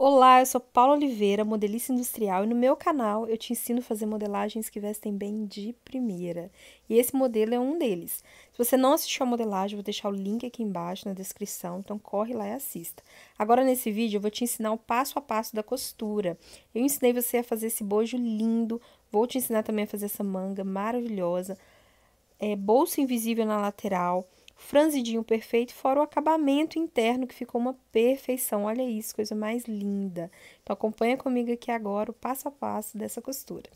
Olá, eu sou Paula Oliveira, modelista industrial, e no meu canal eu te ensino a fazer modelagens que vestem bem de primeira. E esse modelo é um deles. Se você não assistiu a modelagem, eu vou deixar o link aqui embaixo na descrição, então corre lá e assista. Agora nesse vídeo eu vou te ensinar o passo a passo da costura. Eu ensinei você a fazer esse bojo lindo, vou te ensinar também a fazer essa manga maravilhosa, bolso invisível na lateral, franzidinho perfeito, fora o acabamento interno que ficou uma perfeição. Olha isso, coisa mais linda. Então acompanha comigo aqui agora o passo a passo dessa costura.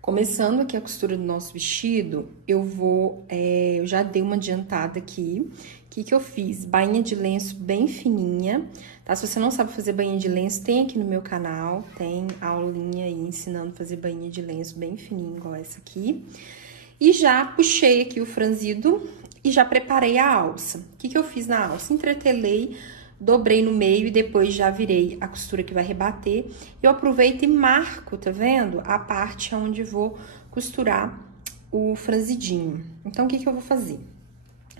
Começando aqui a costura do nosso vestido, eu já dei uma adiantada aqui. O que eu fiz? Bainha de lenço bem fininha, tá? Se você não sabe fazer bainha de lenço, tem aqui no meu canal, tem aulinha aí ensinando a fazer bainha de lenço bem fininha, igual essa aqui. E já puxei aqui o franzido e já preparei a alça. O que eu fiz na alça? Entretelei, dobrei no meio e depois já virei a costura que vai rebater. Eu aproveito e marco, tá vendo? A parte onde vou costurar o franzidinho. Então, o que eu vou fazer?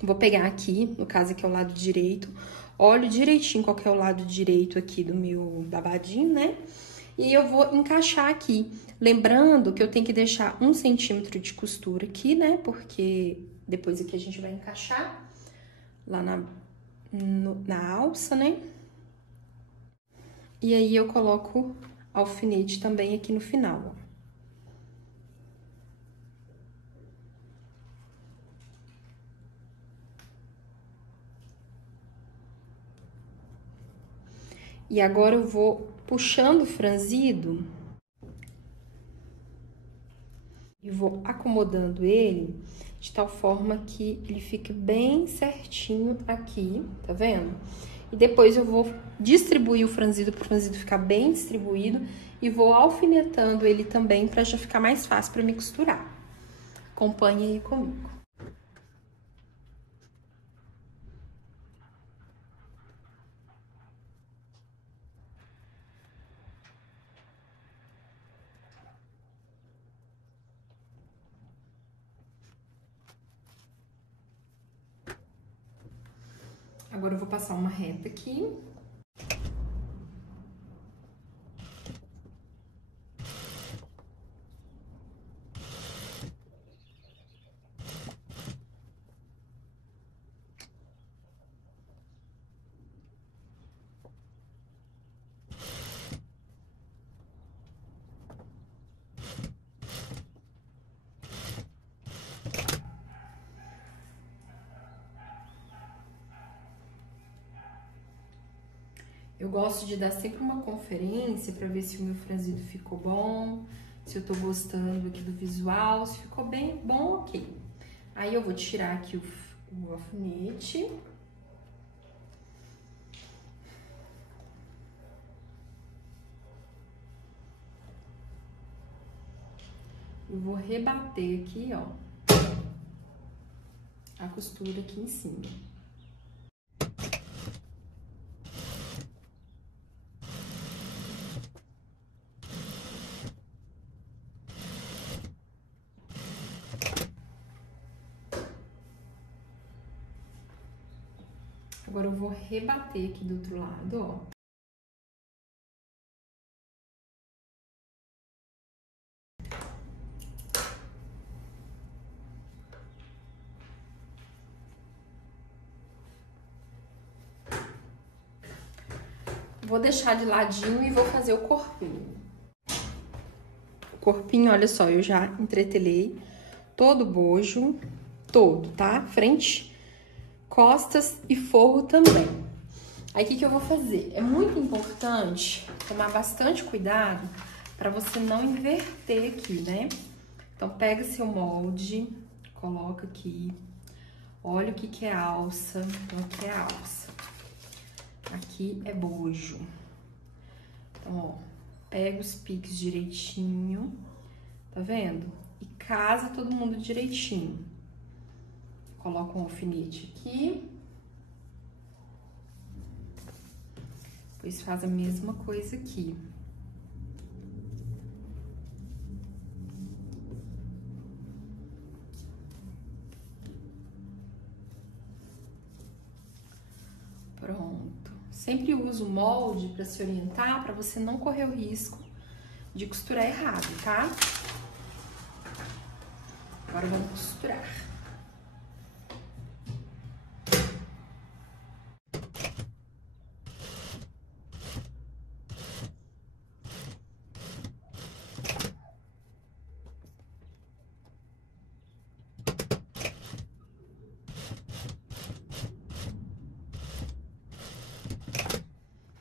Vou pegar aqui, no caso aqui é o lado direito, olho direitinho qual que é o lado direito aqui do meu babadinho, né? E eu vou encaixar aqui. Lembrando que eu tenho que deixar 1 centímetro de costura aqui, né? Porque depois aqui a gente vai encaixar lá na alça, né? E aí eu coloco alfinete também aqui no final, ó. E agora eu vou puxando o franzido e vou acomodando ele de tal forma que ele fique bem certinho aqui, tá vendo? E depois eu vou distribuir o franzido para o franzido ficar bem distribuído e vou alfinetando ele também para já ficar mais fácil para me costurar. Acompanhe aí comigo. Agora eu vou passar uma reta aqui. Eu gosto de dar sempre uma conferência para ver se o meu franzido ficou bom, se eu tô gostando aqui do visual, se ficou bem bom, ok. Aí eu vou tirar aqui o alfinete. Eu vou rebater aqui, ó, a costura aqui em cima. Agora eu vou rebater aqui do outro lado, ó. Vou deixar de ladinho e vou fazer o corpinho. O corpinho, olha só, eu já entretelhei todo o bojo, todo, tá? Frente, costas e forro também. Aí, o que eu vou fazer? É muito importante tomar bastante cuidado para você não inverter aqui, né? Então, pega seu molde, coloca aqui. Olha o que é alça. Então, aqui é alça. Aqui é bojo. Então, ó, pega os piques direitinho, tá vendo? E casa todo mundo direitinho. Coloca um alfinete aqui. Depois faz a mesma coisa aqui. Pronto. Sempre usa o molde para se orientar, para você não correr o risco de costurar errado, tá? Agora vamos costurar.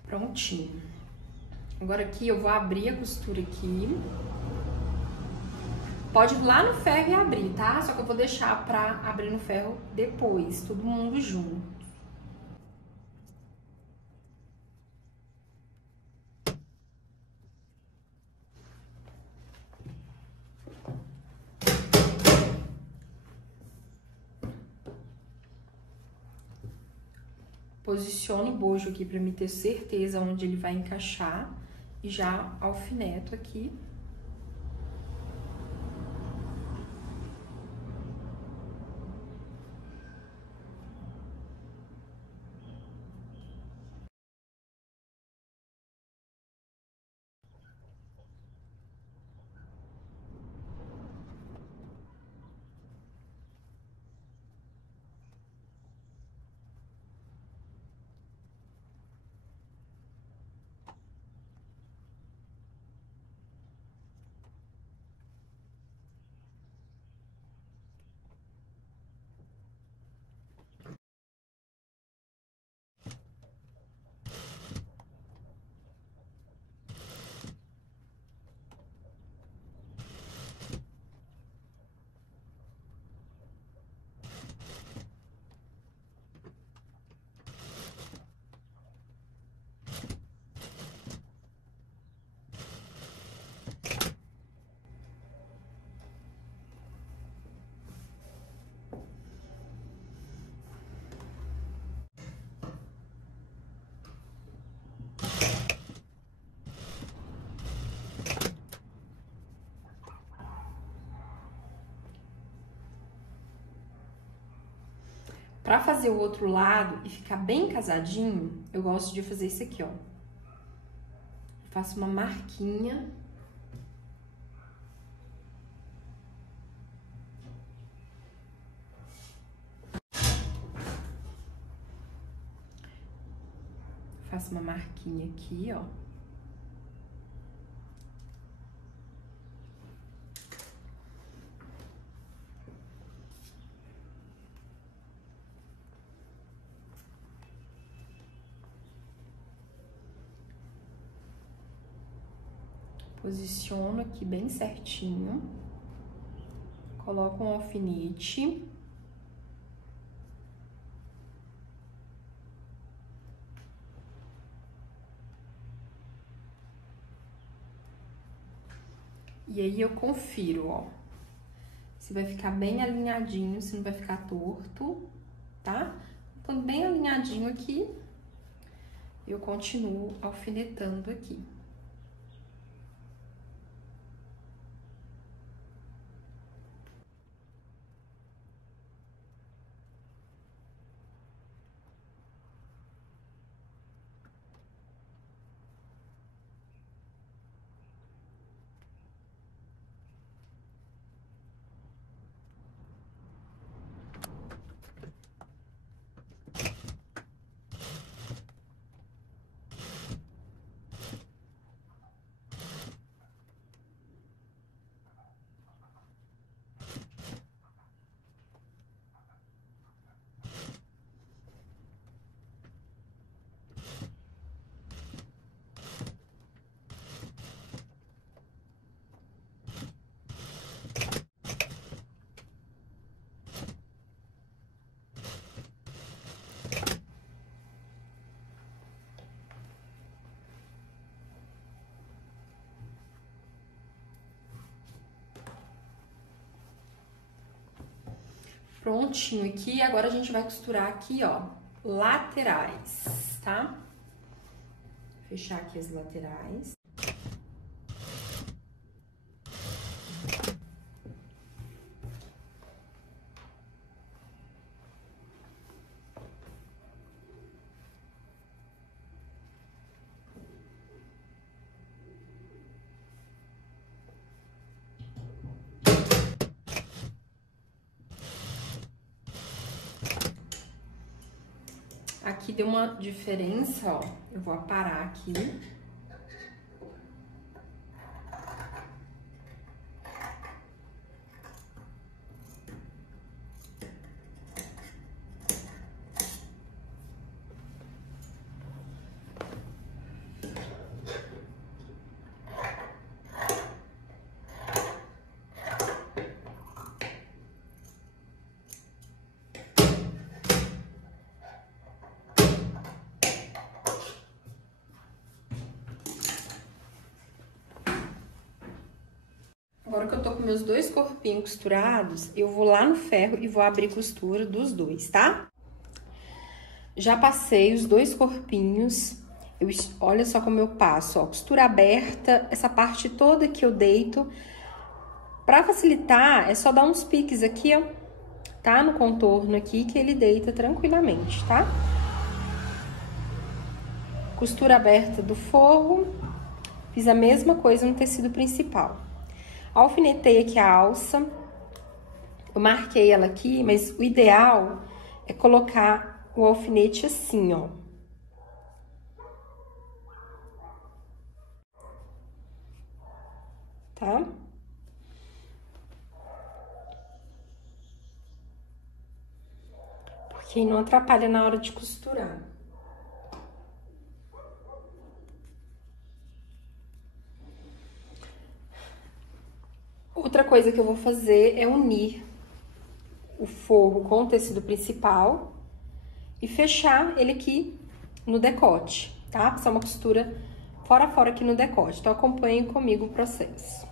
Prontinho. Agora aqui eu vou abrir a costura aqui. Pode ir lá no ferro e abrir, tá? Só que eu vou deixar pra abrir no ferro depois, todo mundo junto. Posiciono o bojo aqui pra me ter certeza onde ele vai encaixar e já alfineto aqui. Pra fazer o outro lado e ficar bem casadinho, eu gosto de fazer isso aqui, ó. Faço uma marquinha. Faço uma marquinha aqui, ó. Posiciono aqui bem certinho. Coloco um alfinete. E aí eu confiro, ó. Se vai ficar bem alinhadinho, se não vai ficar torto, tá? Então, bem alinhadinho aqui, eu continuo alfinetando aqui. Prontinho aqui, agora a gente vai costurar aqui, ó, laterais, tá? Fechar aqui as laterais. Aqui deu uma diferença, ó. Eu vou aparar aqui. Agora que eu tô com meus dois corpinhos costurados, eu vou lá no ferro e vou abrir costura dos dois, tá? Já passei os dois corpinhos, olha só como eu passo, ó, costura aberta, essa parte toda que eu deito. Pra facilitar, é só dar uns piques aqui, ó, tá? No contorno aqui, que ele deita tranquilamente, tá? Costura aberta do forro, fiz a mesma coisa no tecido principal. Alfinetei aqui a alça, eu marquei ela aqui, mas o ideal é colocar o alfinete assim, ó. Tá? Porque não atrapalha na hora de costurar. Outra coisa que eu vou fazer é unir o forro com o tecido principal e fechar ele aqui no decote, tá? Passar uma costura fora a fora aqui no decote. Então, acompanhem comigo o processo.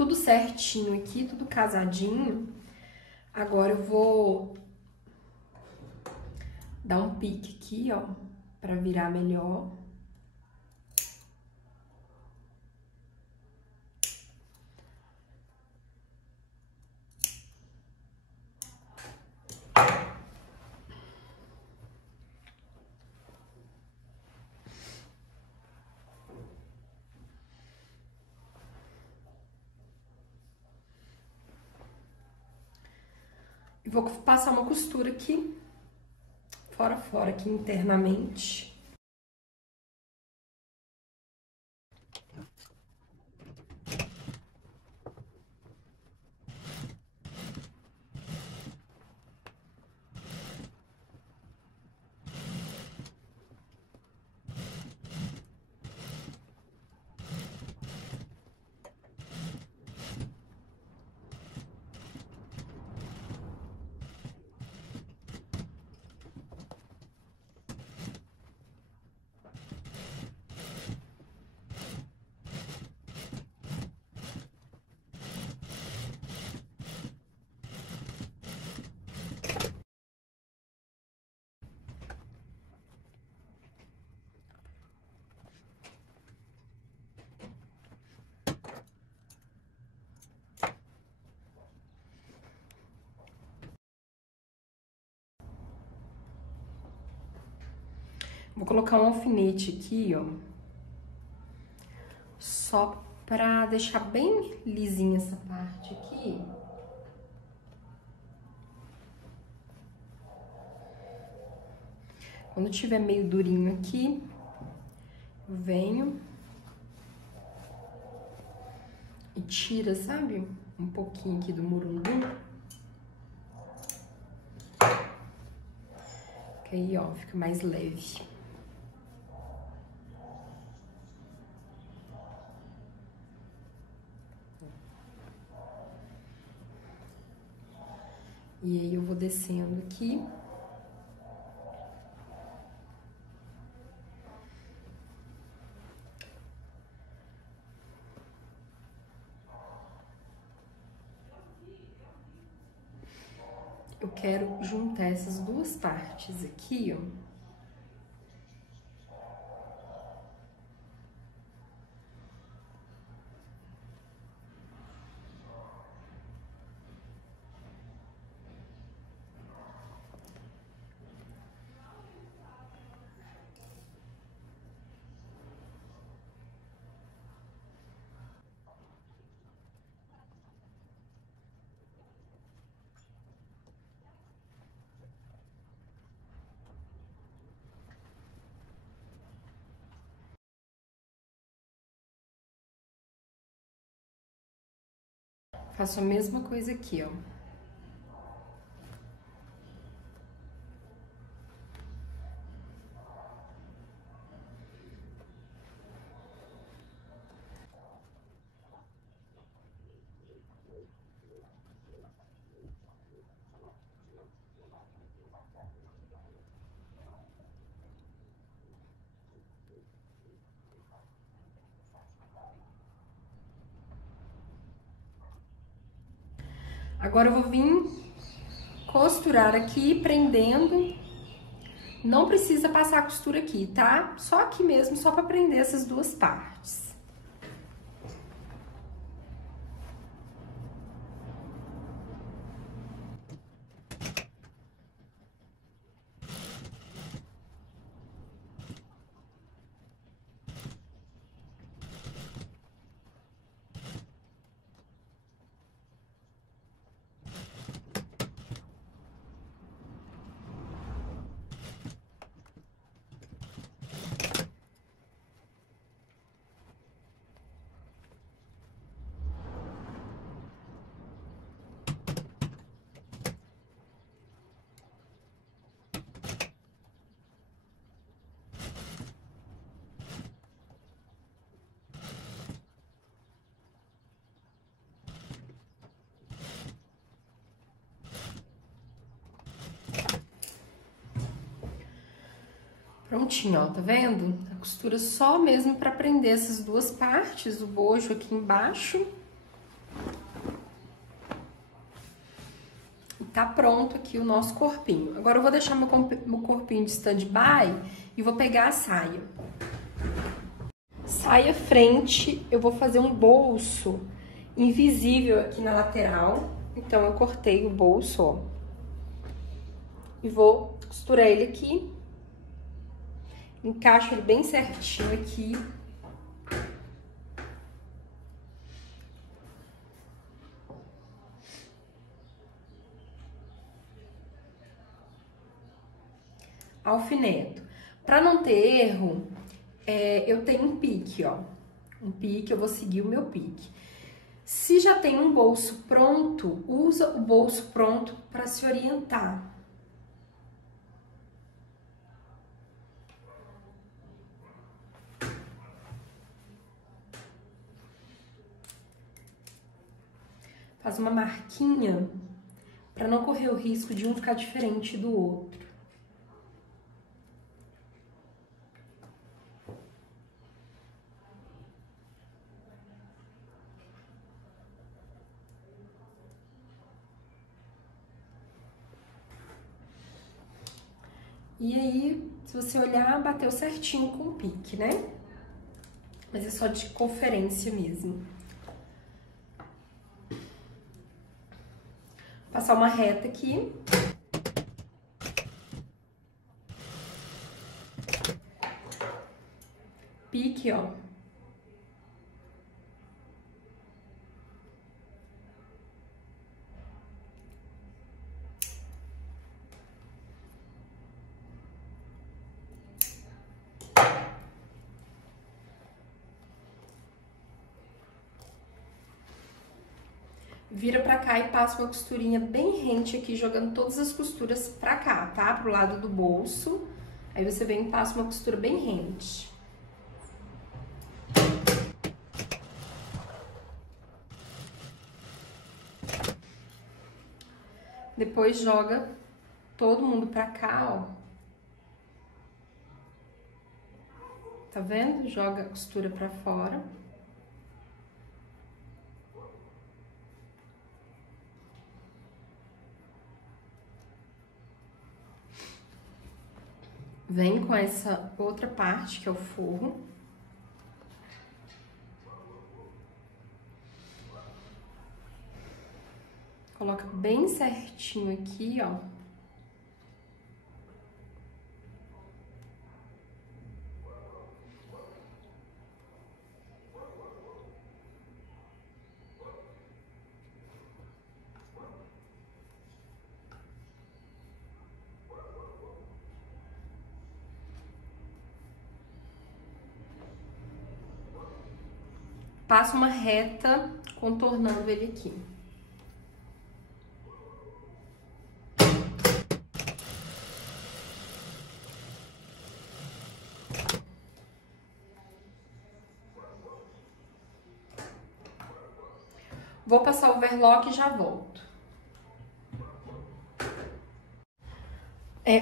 tudo certinho aqui, tudo casadinho. Agora eu vou dar um pique aqui, ó, pra virar melhor. E vou passar uma costura aqui, fora, aqui internamente. Vou colocar um alfinete aqui, ó, só pra deixar bem lisinha essa parte aqui. Quando tiver meio durinho aqui, eu venho e tira, sabe? Um pouquinho aqui do murundu. Que aí, ó, fica mais leve. E aí eu vou descendo aqui. Eu quero juntar essas duas partes aqui, ó. Faço a mesma coisa aqui, ó. Agora eu vou vir costurar aqui, prendendo. Não precisa passar a costura aqui, tá? Só aqui mesmo, só pra prender essas duas partes. Prontinho, ó, tá vendo? A costura só mesmo pra prender essas duas partes, o bojo aqui embaixo. Tá pronto aqui o nosso corpinho. Agora eu vou deixar meu corpinho de stand-by e vou pegar a saia. Saia frente, eu vou fazer um bolso invisível aqui na lateral. Então, eu cortei o bolso, ó. E vou costurar ele aqui. Encaixo ele bem certinho aqui. Alfineto. Para não ter erro, eu tenho um pique, ó. Um pique, eu vou seguir o meu pique. Se já tem um bolso pronto, usa o bolso pronto para se orientar. Faz uma marquinha para não correr o risco de um ficar diferente do outro. E aí, se você olhar, bateu certinho com o pique, né? Mas é só de conferência mesmo. Passar uma reta aqui. Pique, ó. Vira pra cá e passa uma costurinha bem rente aqui, jogando todas as costuras pra cá, tá? Pro lado do bolso. Aí você vem e passa uma costura bem rente. Depois joga todo mundo pra cá, ó. Tá vendo? Joga a costura pra fora. Vem com essa outra parte, que é o forro. Coloca bem certinho aqui, ó. Passa uma reta contornando ele aqui. Vou passar o overlock e já volto.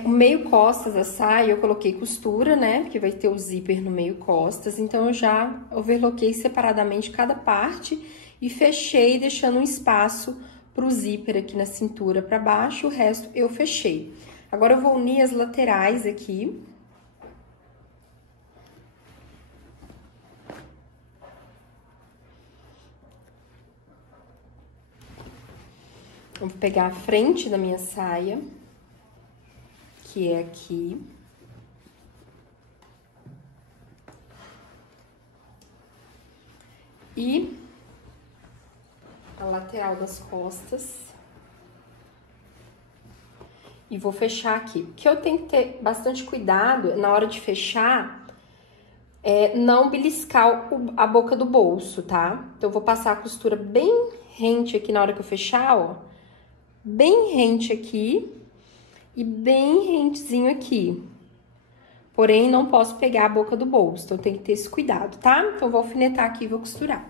O meio costas da saia eu coloquei costura, né? Porque vai ter o zíper no meio costas. Então, eu já overloquei separadamente cada parte e fechei, deixando um espaço pro zíper aqui na cintura pra baixo. O resto eu fechei. Agora, eu vou unir as laterais aqui. Eu vou pegar a frente da minha saia, que é aqui. E a lateral das costas. E vou fechar aqui. O que eu tenho que ter bastante cuidado na hora de fechar é não beliscar a boca do bolso, tá? Então, eu vou passar a costura bem rente aqui na hora que eu fechar, ó. Bem rente aqui e bem rentezinho aqui. Porém, não posso pegar a boca do bolso, então tem que ter esse cuidado, tá? Então, eu vou alfinetar aqui e vou costurar.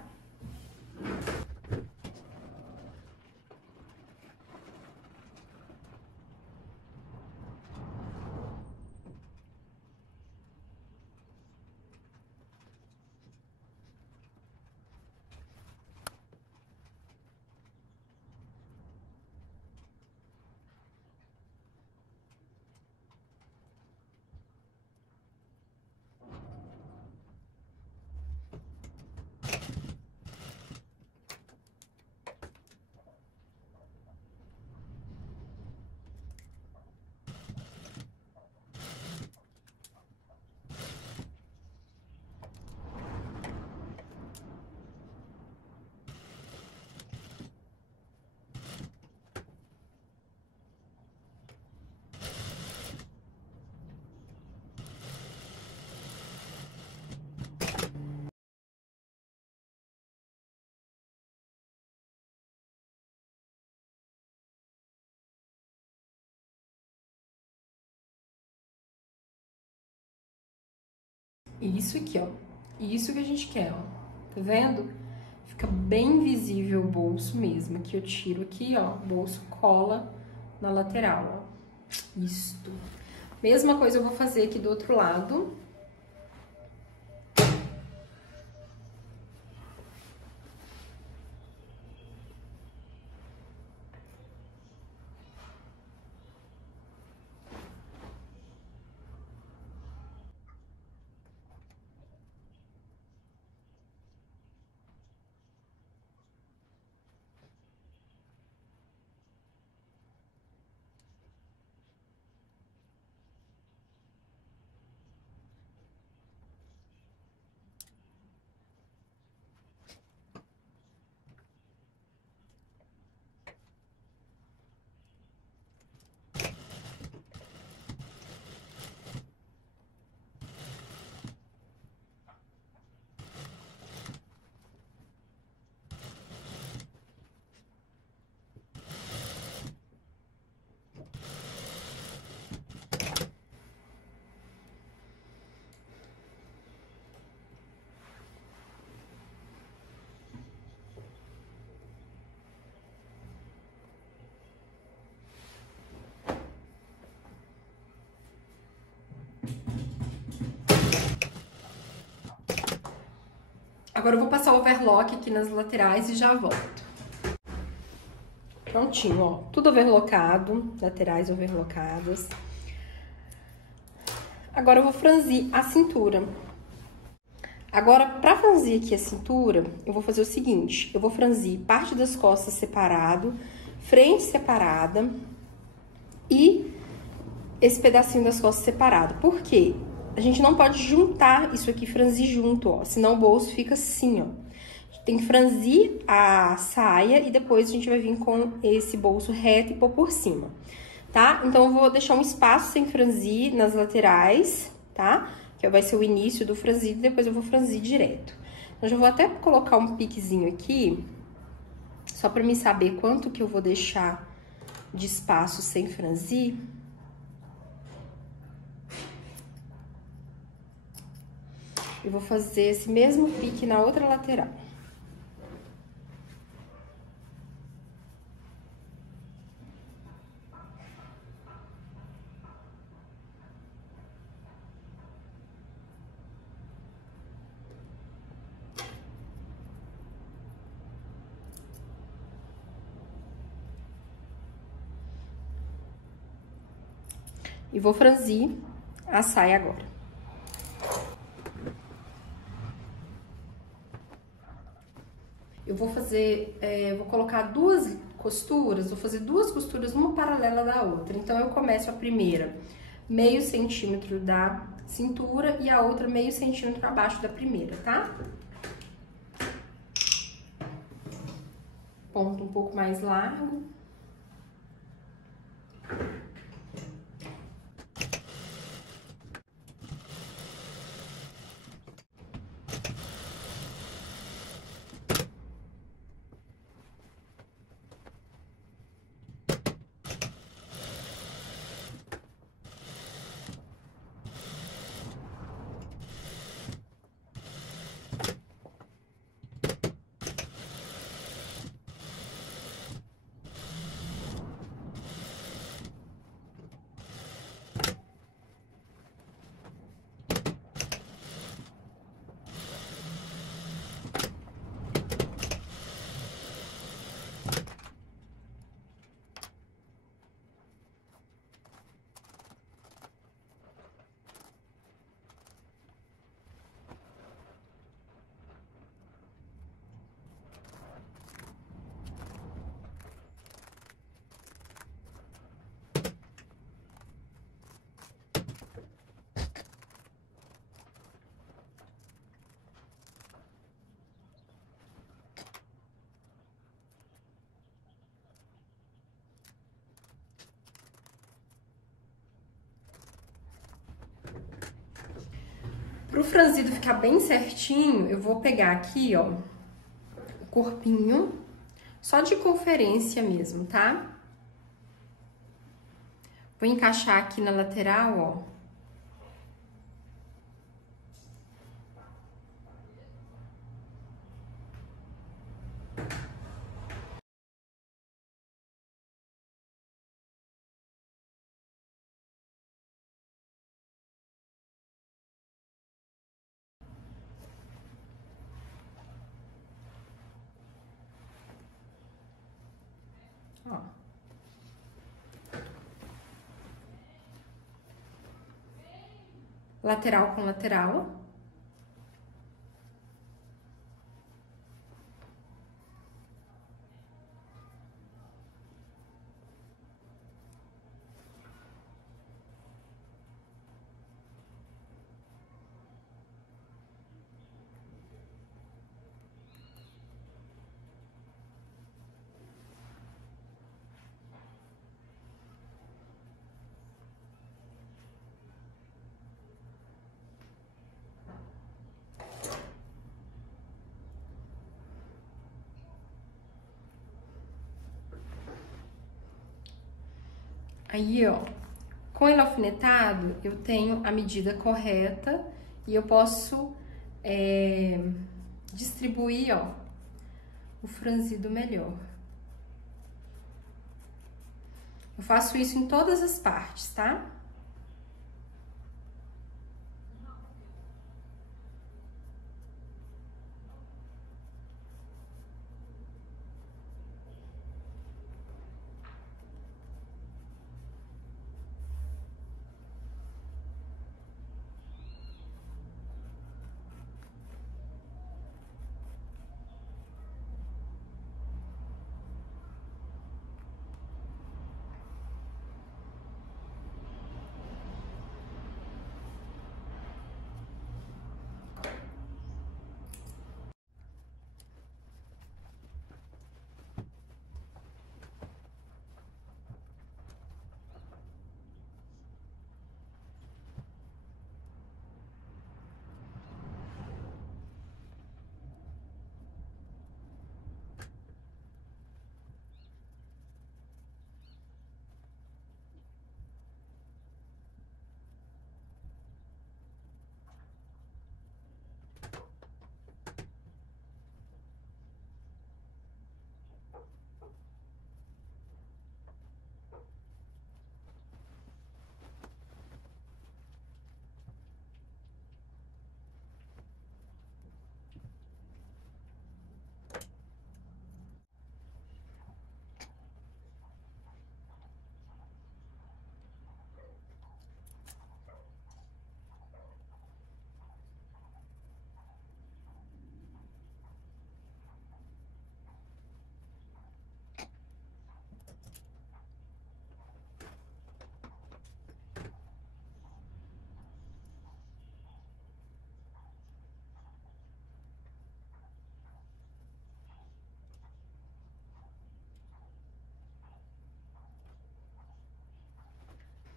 Isso aqui, ó. Isso que a gente quer, ó. Tá vendo? Fica bem visível o bolso mesmo. Aqui eu tiro aqui, ó. O bolso cola na lateral, ó. Isto. Mesma coisa eu vou fazer aqui do outro lado. Agora eu vou passar o overlock aqui nas laterais e já volto. Prontinho, ó. Tudo overlockado, laterais overlockadas. Agora eu vou franzir a cintura. Agora, pra franzir aqui a cintura, eu vou fazer o seguinte. Eu vou franzir parte das costas separado, frente separada e esse pedacinho das costas separado. Por quê? A gente não pode juntar isso aqui, franzir junto, ó. Senão o bolso fica assim, ó. Tem que franzir a saia e depois a gente vai vir com esse bolso reto e pôr por cima, tá? Então, eu vou deixar um espaço sem franzir nas laterais, tá? Que vai ser o início do franzido, depois eu vou franzir direto. Então, já vou até colocar um piquezinho aqui, só pra me saber quanto que eu vou deixar de espaço sem franzir. Eu vou fazer esse mesmo pique na outra lateral. E vou franzir a saia agora. Eu vou fazer, vou colocar duas costuras, vou fazer duas costuras, uma paralela da outra. Então, eu começo a primeira meio centímetro da cintura e a outra meio centímetro abaixo da primeira, tá? Ponto um pouco mais largo. Pro franzido ficar bem certinho, eu vou pegar aqui, ó, o corpinho, só de conferência mesmo, tá? Vou encaixar aqui na lateral, ó. Ó. Lateral com lateral. Aí, ó, com ele alfinetado, eu tenho a medida correta e eu posso distribuir, ó, o franzido melhor. Eu faço isso em todas as partes, tá?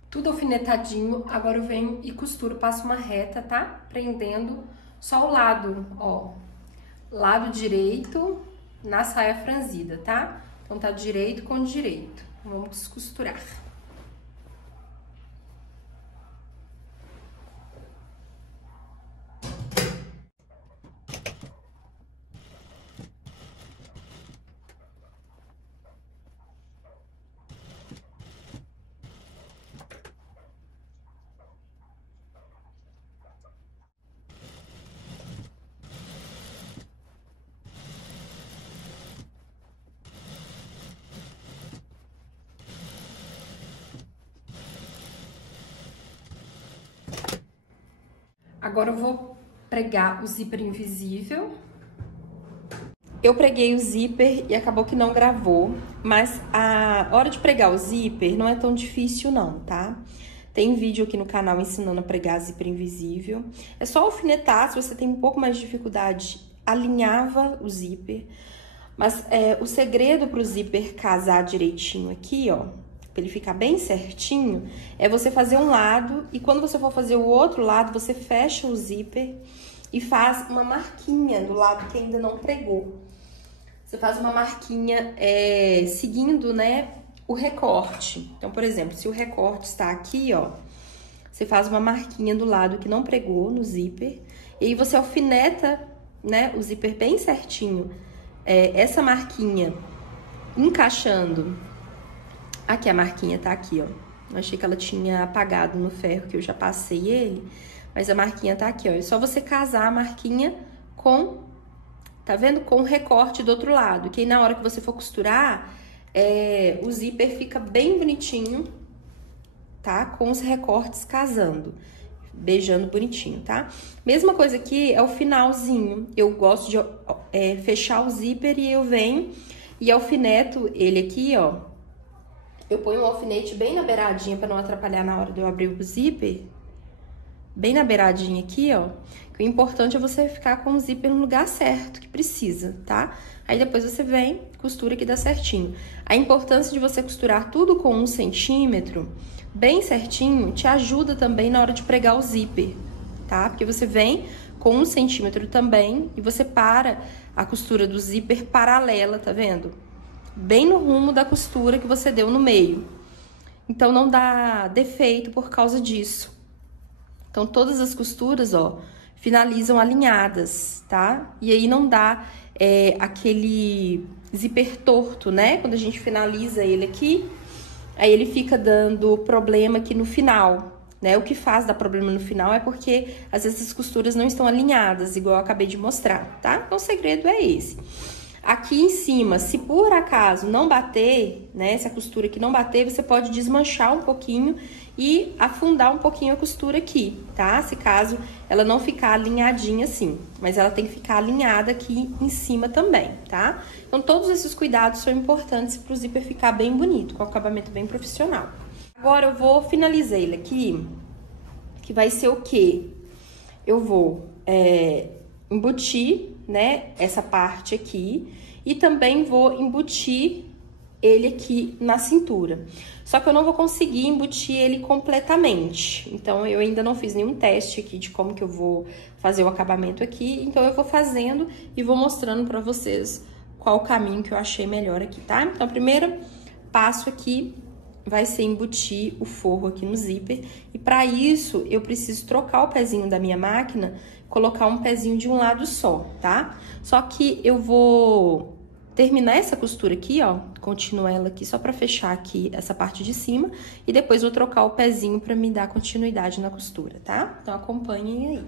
Tudo alfinetadinho, agora eu venho e costuro, passo uma reta, tá? Prendendo só o lado, ó, lado direito na saia franzida, tá? Então tá direito com direito. Vamos costurar. Agora eu vou pregar o zíper invisível. Eu preguei o zíper e acabou que não gravou, mas a hora de pregar o zíper não é tão difícil não, tá? Tem vídeo aqui no canal ensinando a pregar zíper invisível. É só alfinetar, se você tem um pouco mais de dificuldade, alinhava o zíper. Mas o segredo pro zíper casar direitinho aqui, ó, pra ele ficar bem certinho, é você fazer um lado e quando você for fazer o outro lado, você fecha o zíper e faz uma marquinha do lado que ainda não pregou. Você faz uma marquinha seguindo, né, o recorte. Então, por exemplo, se o recorte está aqui, ó, você faz uma marquinha do lado que não pregou no zíper e aí você alfineta, né, o zíper bem certinho. Essa marquinha encaixando. Aqui a marquinha tá aqui, ó. Eu achei que ela tinha apagado no ferro, que eu já passei ele. Mas a marquinha tá aqui, ó. É só você casar a marquinha com, tá vendo? Com o recorte do outro lado. Que aí na hora que você for costurar, o zíper fica bem bonitinho, tá? Com os recortes casando, beijando bonitinho, tá? Mesma coisa aqui é o finalzinho. Eu gosto de fechar o zíper e eu venho e alfineto ele aqui, ó. Eu ponho o alfinete bem na beiradinha para não atrapalhar na hora de eu abrir o zíper. Bem na beiradinha aqui, ó. O importante é você ficar com o zíper no lugar certo, que precisa, tá? Aí depois você vem, costura que dá certinho. A importância de você costurar tudo com 1 centímetro, bem certinho, te ajuda também na hora de pregar o zíper, tá? Porque você vem com 1 centímetro também e você para a costura do zíper paralela, tá vendo? Bem no rumo da costura que você deu no meio. Então, não dá defeito por causa disso. Então, todas as costuras, ó, finalizam alinhadas, tá? E aí não dá aquele zíper torto, né? Quando a gente finaliza ele aqui, aí ele fica dando problema aqui no final, né? O que faz dar problema no final é porque, às vezes, as costuras não estão alinhadas, igual eu acabei de mostrar, tá? Então, o segredo é esse. Aqui em cima, se por acaso não bater, né, se a costura aqui não bater, você pode desmanchar um pouquinho e afundar um pouquinho a costura aqui, tá? Se caso ela não ficar alinhadinha assim, mas ela tem que ficar alinhada aqui em cima também, tá? Então, todos esses cuidados são importantes para o zíper ficar bem bonito, com o acabamento bem profissional. Agora, eu vou finalizar ele aqui, que vai ser o quê? Eu vou embutir, né, essa parte aqui e também vou embutir ele aqui na cintura. Só que eu não vou conseguir embutir ele completamente. Então, eu ainda não fiz nenhum teste aqui de como que eu vou fazer o acabamento aqui. Então, eu vou fazendo e vou mostrando pra vocês qual o caminho que eu achei melhor aqui, tá? Então, o primeiro passo aqui vai ser embutir o forro aqui no zíper. E para isso, eu preciso trocar o pezinho da minha máquina, colocar um pezinho de um lado só, tá? Só que eu vou terminar essa costura aqui, ó, continuo ela aqui só para fechar aqui essa parte de cima e depois vou trocar o pezinho para me dar continuidade na costura, tá? Então acompanhem aí.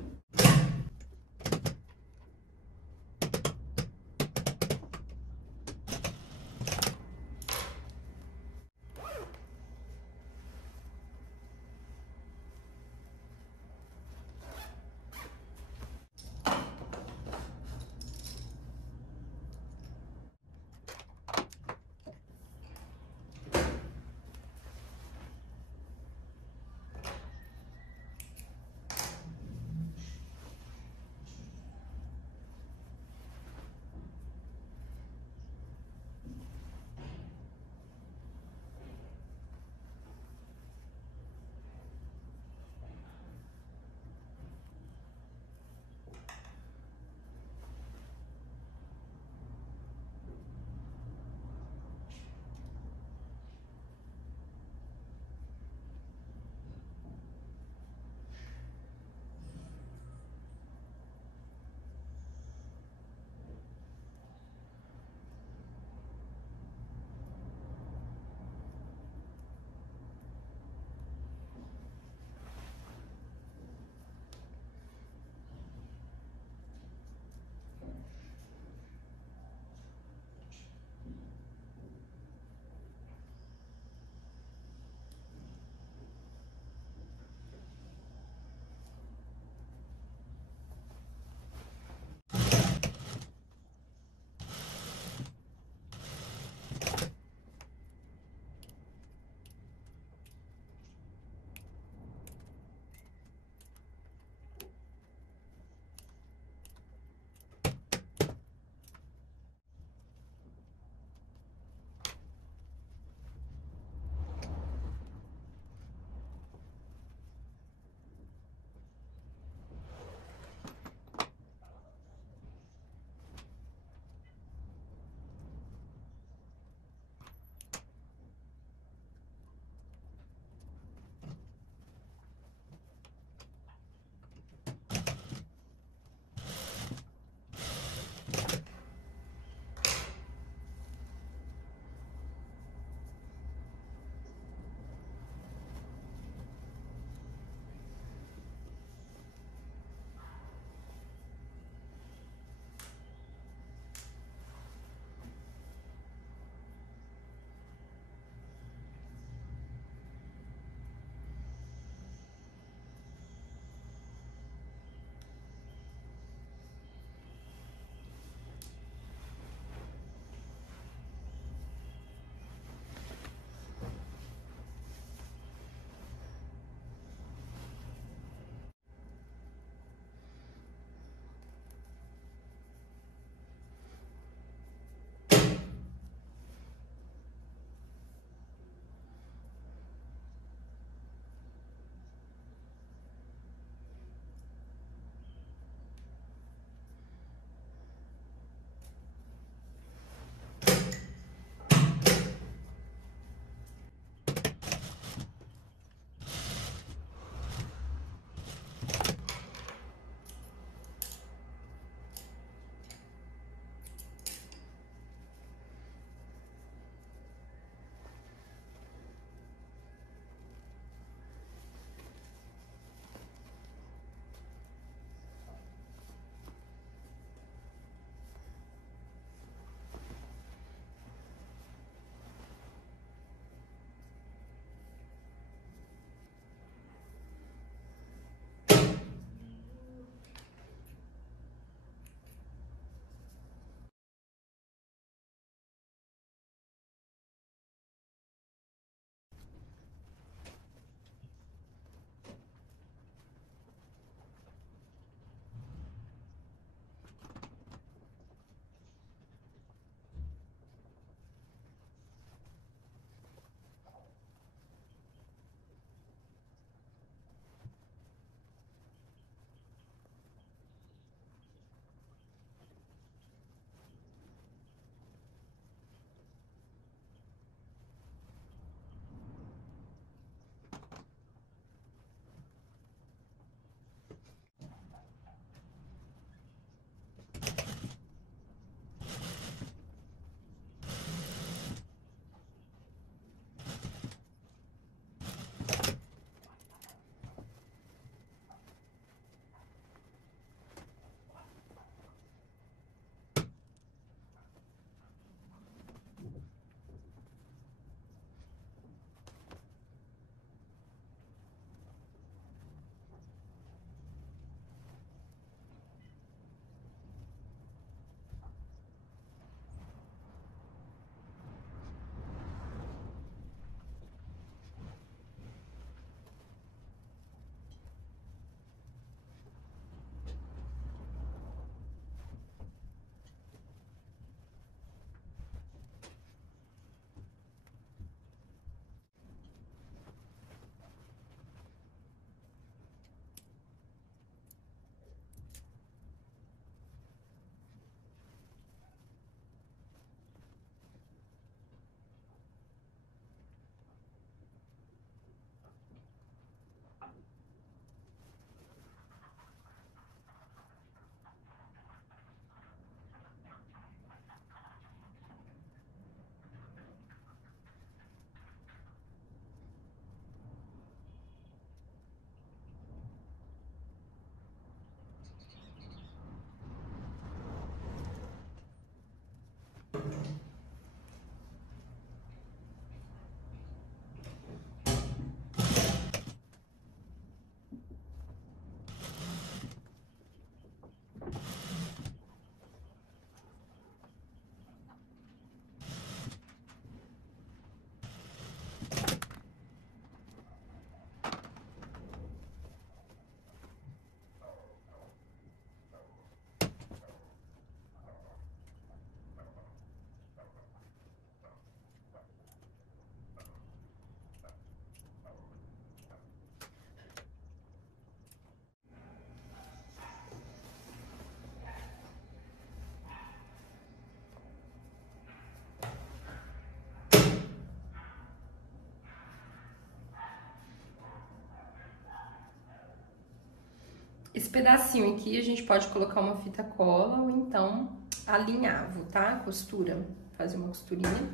Esse pedacinho aqui a gente pode colocar uma fita cola ou então alinhavo, tá? Costura, fazer uma costurinha.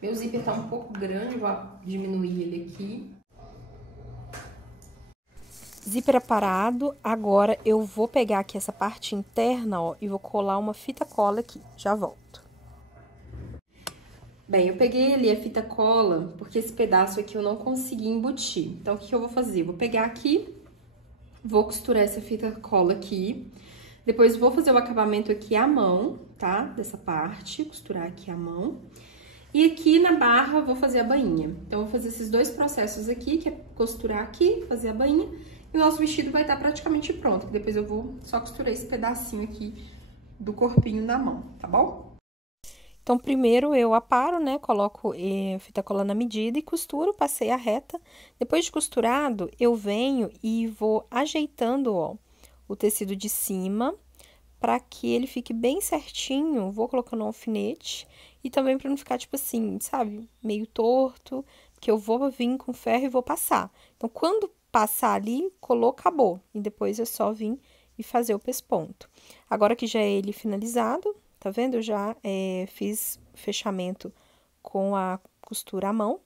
Meu zíper tá um pouco grande, vou diminuir ele aqui. Zíper aparado, agora eu vou pegar aqui essa parte interna, ó, e vou colar uma fita cola aqui, já volto. Bem, eu peguei ali a fita cola, porque esse pedaço aqui eu não consegui embutir. Então, o que eu vou fazer? Vou pegar aqui, vou costurar essa fita cola aqui, depois vou fazer o acabamento aqui à mão, tá? Dessa parte, costurar aqui à mão. E aqui na barra vou fazer a bainha. Então, eu vou fazer esses dois processos aqui, que é costurar aqui, fazer a bainha. E o nosso vestido vai estar praticamente pronto. Depois eu vou só costurar esse pedacinho aqui do corpinho na mão, tá bom? Então, primeiro eu aparo, né? Coloco fita cola na medida e costuro, passei a reta. Depois de costurado, eu venho e vou ajeitando, ó, o tecido de cima para que ele fique bem certinho. Vou colocando um alfinete e também para não ficar, tipo assim, sabe? Meio torto, que eu vou vir com ferro e vou passar. Então, quando passar ali, colou, acabou. E depois é só vir e fazer o pesponto. Agora que já é ele finalizado, tá vendo? Eu já fiz fechamento com a costura à mão.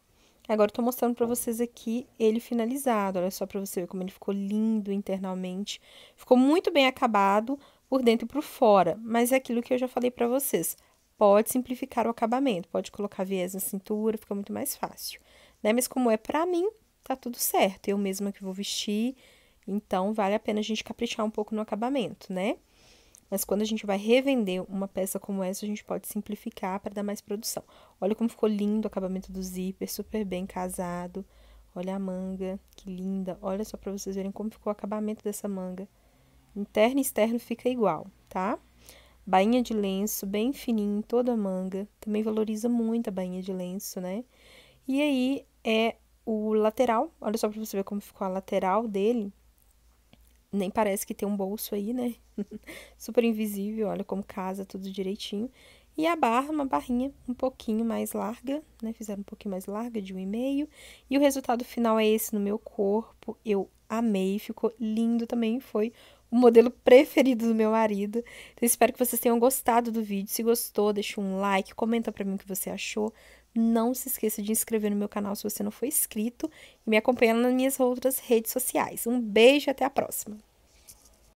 Agora, eu tô mostrando pra vocês aqui ele finalizado. Olha só pra você ver como ele ficou lindo internamente. Ficou muito bem acabado por dentro e por fora. Mas é aquilo que eu já falei pra vocês. Pode simplificar o acabamento. Pode colocar viés na cintura, fica muito mais fácil, né? Mas como é pra mim, tá tudo certo. Eu mesma que vou vestir, então vale a pena a gente caprichar um pouco no acabamento, né? Mas quando a gente vai revender uma peça como essa, a gente pode simplificar para dar mais produção. Olha como ficou lindo o acabamento do zíper, super bem casado. Olha a manga, que linda. Olha só para vocês verem como ficou o acabamento dessa manga. Interno e externo fica igual, tá? Bainha de lenço, bem fininho, toda a manga. Também valoriza muito a bainha de lenço, né? E aí, o lateral. Olha só para você ver como ficou a lateral dele. Nem parece que tem um bolso aí, né? Super invisível, olha como casa tudo direitinho. E a barra, uma barrinha um pouquinho mais larga, né? Fizeram um pouquinho mais larga, de 1,5. E o resultado final é esse no meu corpo. Eu amei, ficou lindo também. Foi o modelo preferido do meu marido. Então, espero que vocês tenham gostado do vídeo. Se gostou, deixa um like, comenta pra mim o que você achou. Não se esqueça de inscrever no meu canal se você não for inscrito. E me acompanha nas minhas outras redes sociais. Um beijo e até a próxima!